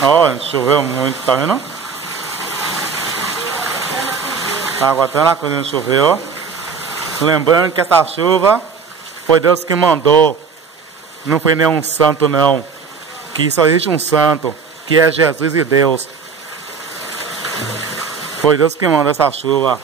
Ó, choveu muito, tá vendo? Tá aguardando a coisa, choveu. Lembrando que essa chuva foi Deus que mandou. Não foi nenhum santo não. Que só existe um santo, que é Jesus e Deus. Foi Deus que mandou essa chuva.